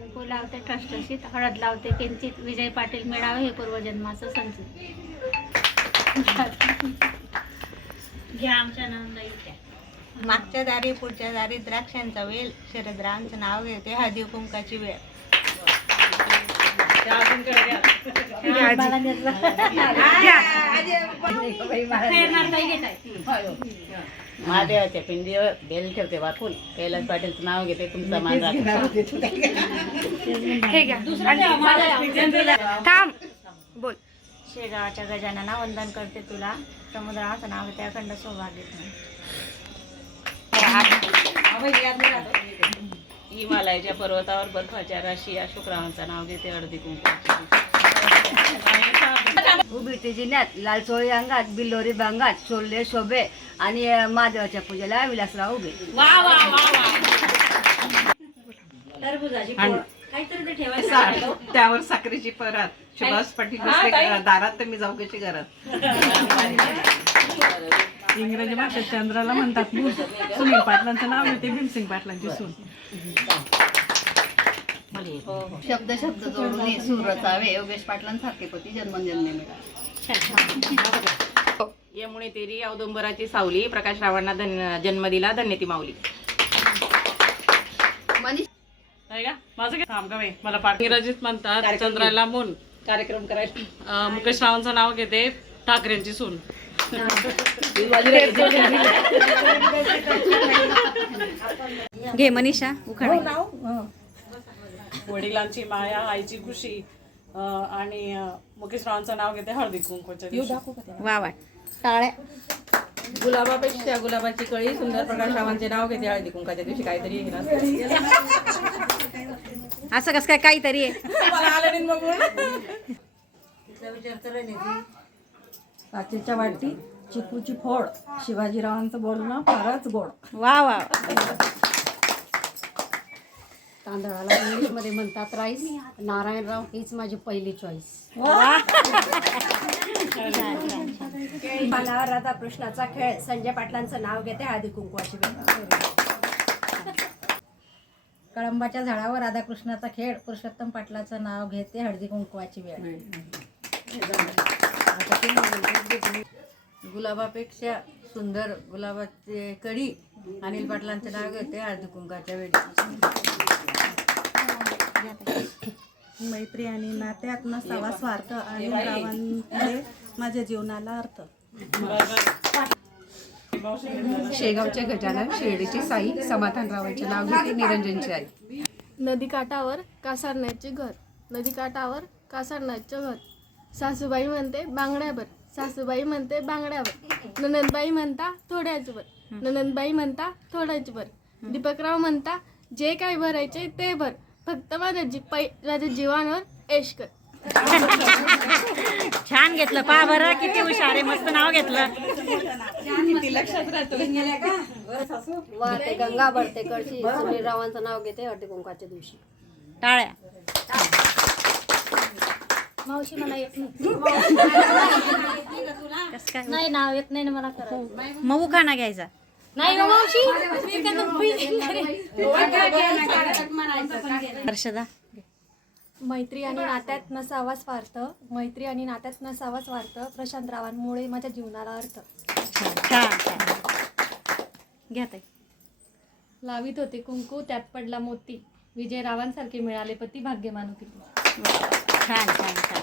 कुंकू लावते ठसठशीत, हळद लावते किंचित, विजय पाटील मिळावे हे पूर्वजन्माचं संचित. घ्या आमच्या नंदाईच्या. मागच्या दारी पुढच्या दारी द्राक्षांचा वेल, शरदरावांचं नाव घेते हळदी कुंकाची वेळ. महादेवाच्या पिंडीवर बेल ठेवते वाकून, कैलास पाटीलचं नाव घेते, तुमचा मान राखते. थांब बोल. शेगावच्या गजानना वंदन करते तुला, समुद्राचं नाव घेते अखंड सौभाग्य. हिमालयाच्या पर्वतावर बर्फाच्या राशी, शुक्रावांचं नाव घेते हळदी कुंकू. उभी जिन्यात लाल चोळी अंगात, बिल्लोरी बांगात, सोडले शोभे आणि महादेवाच्या पूजेला विलासराव उभे. टरबुजाची पोळ काहीतरी ते ठेवायचं. त्यावर साखरेची परात, सुभाष पाटील बसले दारात, तर मी जाऊ कशी घरात. इंग्रजी भाषेत चंद्राला म्हणतात मूल. सुनील पाटलांचं नाव घेते भीमसिंग पाटलांची सून. शब्द शब्द जोडून सूर रचावे, योगेश पाटलांसारखे पती जन्मजन्मी मिळावे. यामुळे तेरी औदुंबराची सावली, प्रकाश रावांना जन्म दिला, धन्य ती माऊली. नाही का माझं काय थांब का बाई, मला पाठ. इंग्रजीत म्हणतात चंद्राला मून. कार्यक्रम करायचा. मुकेश रावांचं नाव घेते ठाकरेंची सून. घे मनीषा उखाणा. वडिलांची माया, आईची खुशी आणि मुकेश रावांचं नाव घेते हळदी कुंकूच्या दिवशी. वा वा. टाळ्या. गुलाबापेक्षा गुलाबाची कळी, सुंदर प्रकाश रावांचे नाव घेते हळदी कुंकाच्या दिवशी. काहीतरी आहे ना. असं कसं काय काहीतरी आहे. काचेच्या वाटी, चिकूची फोड, शिवाजीरावांचं बोलणं फारच गोड. वा वा. तांदळाला इंग्लिशमध्ये म्हणतात राईस, नारायणराव हीच माझी पहिली चॉईस. मला राधाकृष्णाचा खेळ, संजय पाटलांचं नाव घेते हळदी कुंकवाची वेळ. कळंबाच्या झाडावर राधाकृष्णाचा खेळ, पुरुषोत्तम पाटलाचं नाव घेते हळदी कुंकवाची वेळ. गुलाबापेक्षा सुंदर गुलाबाची कडी, अनिल पाटलांचं नाव घेते हळदी कुंकाच्या वेळी. मैत्री आणि नात्यात नसावा स्वार्थ, अनिल रावांमुळे माझ्या जीवनाला अर्थ. शेगावचे गजानन, शिर्डीची साई, समाधानरावांचे नाव घेते निरंजनची आई. नदीकाठावर कासारण्याचे घर, नदीकाठावर कासारण्याचं घर. सासूबाई म्हणते बांगड्यावर, सासूबाई म्हणते बांगड्यावर. ननंदबाई म्हणता थोड्याचवर, ननंदबाई म्हणता थोड्याचवर. दीपकराव म्हणता जे काही भरायचे ते भर, फक्त माझ्या जीवांवर ऐश कर. छान घेतलं पा बरं, किती हुशार आहे, मस्त नाव घेतलं. वाहते गंगा भरते कळशी, सुनील रावांचं नाव घेते हळदी कुंकाच्या दिवशी. टाळ्या. मावशी मला येत नाही, नाव येत नाही ना मला करायचं. मग उखाणा घ्यायचा. नाही हो मावशी. हर्षदा. मैत्री आणि नात्यात नसावा स्वार्थ, मैत्री आणि नात्यात नसावा स्वार्थ, प्रशांत रावांमुळे माझ्या जीवनाला अर्थ. छान छान. घ्या ताई. लावित होते कुंकू त्यात पडला मोती, विजय रावांसारखे मिळाले पती भाग्यमानू किती. छान छान छान.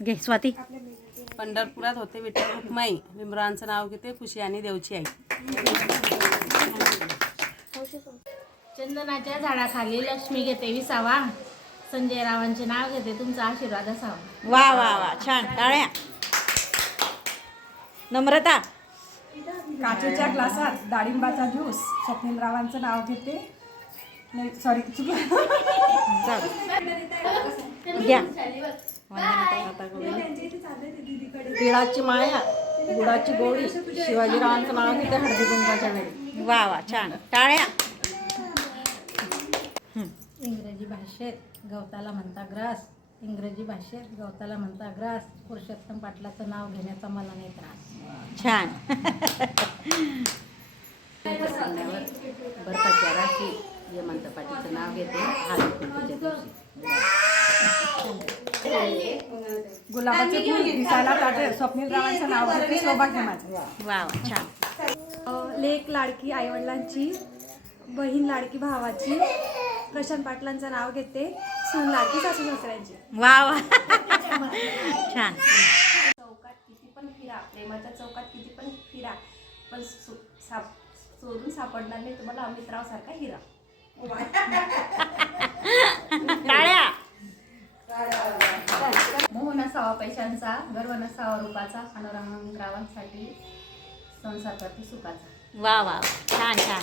घे स्वाती. पंढरपुरात होते विठ्ठल रुक्माई, भीमरावांचं नाव घेते खुशी आणि देवची आई. चंदनाच्या झाडाखाली लक्ष्मी घेते विसावा, संजय रावांचे नाव घेते तुमचा आशीर्वाद असावा. वा वा वा. छान. टाळ्या. नम्रता. काचेच्या ग्लासात डाळिंबाचा ज्यूस, स्वप्नील रावांचं नाव घेते. नाही सॉरी चुकलं. घ्या. तिळाची माया, गुळाची गोडी, शिवाजीरावांचं नाव घेते हळदी कुंकाच्या वेळी. वा वा. छान. टाळ्या. इंग्रजी भाषेत गवताला म्हणता ग्रास, इंग्रजी भाषेत गवताला म्हणता ग्रास, पुरुषोत्तम पाटलाचं नाव घेण्याचा मला नाही त्रास. छान. सांगण्यावर बर्फाच्या राशी हेमंत पाटीलचं नाव घेते हळदी कुंकूच्या दिवशी. गुलाबाचे फूल दिसायला ताटे स्वप्नीलरावांचं नाव घेते सौभाग्य माझं. वा वा छान. लेक लाडकी आईवडिलांची, बहीण लाडकी भावाची, प्रशांत पाटलांचं नाव घेते सून लाडकी सासू सासऱ्यांची. वा वा छान. चौकात किती पण फिरा, प्रेमाच्या चौकात किती पण फिरा, पण चोरून सापडणार नाही तुम्हाला अमितराव सारखा हिरा. टाळ्या. मोह नसावा पैशांचा, गर्व नसावा रूपाचा, पांडुरंगांसाठी संसार करते सुखाचा. वा वा छान छान.